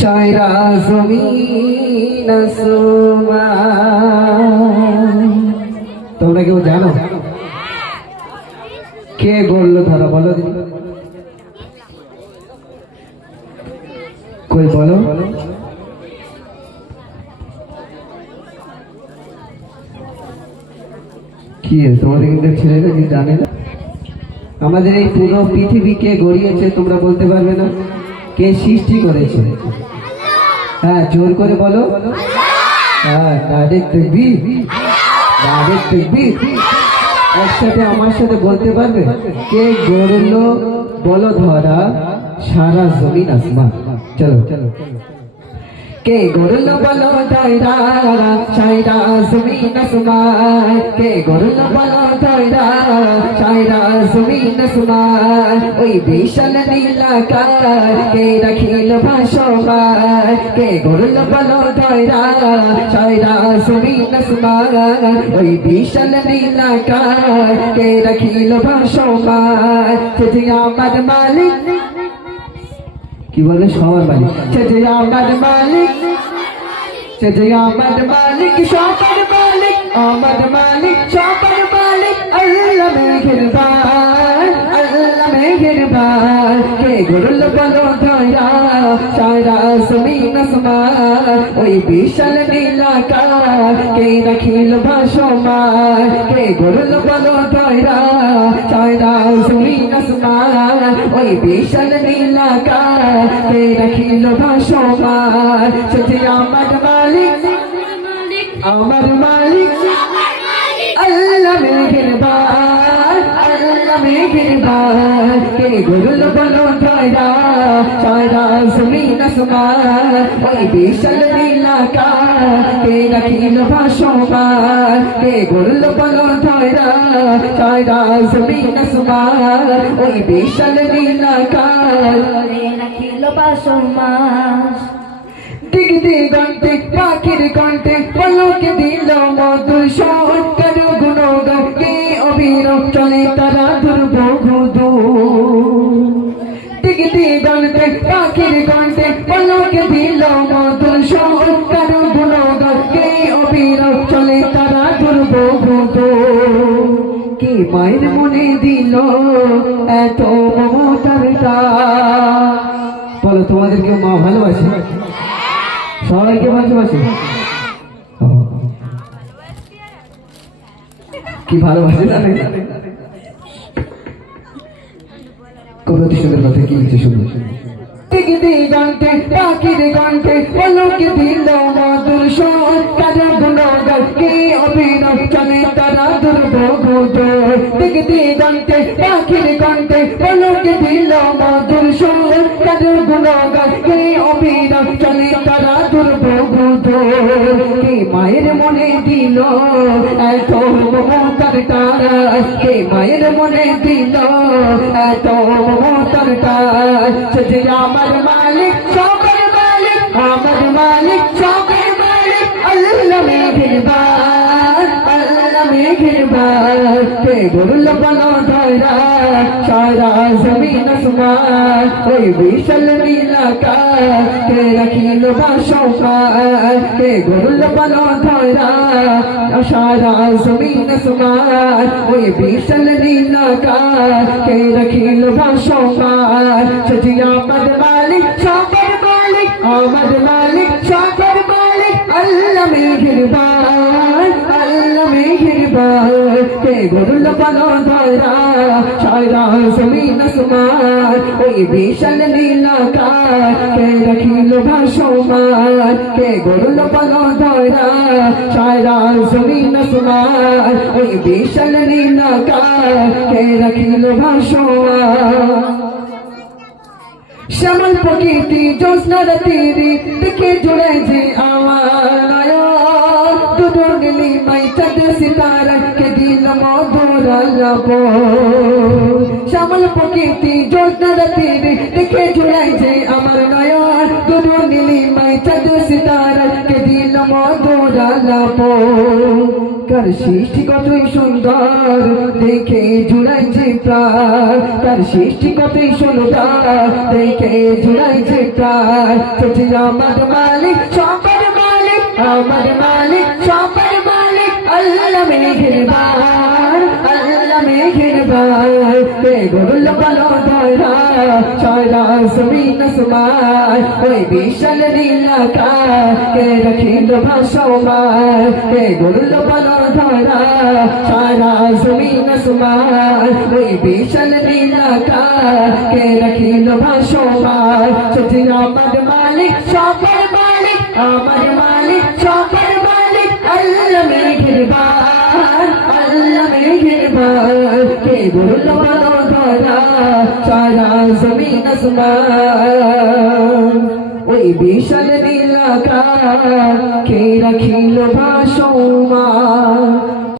সায়রা জমিন আসমান। তোমরা কেউ জানো কে বললো? ধরো বলো, কই বলো। কি তোমাদের কিন্তু ছেলেরা কি জানে না? আমাদের এই পুরো পৃথিবীকে গড়িয়েছে তোমরা বলতে পারবে না? কে সৃষ্টি করেছে? হ্যাঁ, জোর করে বলো। হ্যাঁ, তারিখ তাকবীর, তারিখ তাকবীর। একসাথে আমার সাথে বলতে পারবে কে গড়লো? বলো ধরা সারা জমিন আসমান। চলো চলো, কে গড়লো বলো ধরা সারা জমিন আসমান। কে গড়লো বলো ধরা সারা জমিন আসমান। ওই বিশাল নীলাকার কে রাখিল ভাসমান। কে গড়লো বলো ধরা সারা জমিন আসমান। ওই বিশাল নীলাকার কে রাখিল ভাসমান। যে আমার মালিক, কি বলে, সবার মালিক। যে আমার মালিক, যে আমার মালিক, সবার মালিক, আমার মালিক, সবার মালিক। আল্লাহ মেহেরবান, আল্লাহ মেহেরবান। কে গড়লো বলো ধরা সারা জমিন আসমান। ওই বিশাল নীলাকার কে রাখিল ভাসমান। কে গড়লো বলো ধরা সারা জমিন আসমান। ওই বিশাল নীলাকার কে রাখিল ভাসমান। যে আমার মালিক, আমার মালিক, আল্লাহ মেহেরবান, আল্লাহ মেহেরবান। কে গড়লো বলো ধরা সারা জমিন আসমান। ওই বিশাল নীলাকার কে রাখিল ভাসমান। কে গড়লো বলো ধরা সারা জমিন আসমান। ওই বিশাল নীলাকার কে রাখিল ভাসমান। দিক দিগন্তে পাখির কণ্ঠে পলকে দিল মধুর স্বর। কারো গুণগান কে অবিরত চলে তারা দুর্বহুদূর। দিক দিগন্তে পাখির কণ্ঠে পলকে দিল মধুর স্বর। কারো গুণগান কে অবিরত চলে তারা দুর্বহুদূর। কে মায়ের মনে দিল এত মমতার টান? বলো, তোমাদের কেউ মা ভালোবাসে? সবাইকে ভালোবাসে? কি ভালোবাসে জানে? কত সুন্দর কথা, কি লিখছে শুনুন। দিগন্তে পাখির কণ্ঠে পলকে দিল মধুর স্বর। কারো গুণগান কে অবিরত চলে তারা দুর্বহুদূর। দিগন্তে পাখির কণ্ঠে পলকে দিল মধুর স্বর। কারো গুণগান কে অবিরত চলে তারা দুর্বহুদূর। কে মায়ের মনে দিল এত মমতার টান? কে মায়ের মনে দিল এত মমতার টান? যে আমার মালিক, সবার মালিক, আমার মালিক, সবার মালিক। আল্লাহ মেহেরবান, আল্লাহ মেহেরবান। কে গড়লো বলো ধরা সারা জমিন আসমান। ওই বিশাল নীলাকার কে রাখিল ভাসমান। কে গড়লো বলো ধরা সারা জমিন আসমান। ওই বিশাল নীলাকার কে রাখিল ভাসমান। যে আমার মালিক, সবার মালিক, আমার মালিক, সবার মালিক। আল্লাহ মেহেরবান, আল্লাহ মেহেরবান। কে গড়লো বলো ধরা সারা জমিন আসমান। ওই বিশাল নীলাকার কে রাখিল ভাসমান। কে গড়লো বলো ধরা সারা জমিন আসমান। ওই বিশাল নীলাকার কে রাখিল ভাসমান। শ্যামল প্রকৃতি জ্যোৎস্না রাতেরি দেখে জুড়ে যে আমার নয়ন। দুটো নীলিমাই চাঁদ সিতারা কে দিল মধুর আলাপন। শ্যামল প্রকৃতি জ্যোৎস্না রাতেরি দেখে জুড়ে যে আমার নয়ন। দুটো নীলিমাই চাঁদ সিতারা কে দিল মধুর আলাপন। তার সৃষ্টি কতই সুন্দর দেখে জুড়াই যে প্রাণ তার সৃষ্টি কতই সুন্দর দেখে জুড়াই যে প্রাণ সত্যি আমার মালিক সবার মালিক আমার মালিক সবার মালিক আল্লাহ মেহেরবান আল্লাহ মেহেরবান কে গরুল পালো ধরা সারা জমিন আসমান ওই বিশাল নীলাকা কে রাখিল ভাসমান কে গরুল পালো ধরা সারা জমিন আসমান ওই বিশাল নীলাকা কে রাখিল ভাসমান সত্যি আমার মালিক সবার মালিক আমার মালিক সবার মালিক আল্লাহ মেহেরবান আল্লাহ মেহেরবান কে গরুল পালো ধরা সারা জমিন আসমান ওই বিশাল নীলাকা কে রাখিল ভাসমান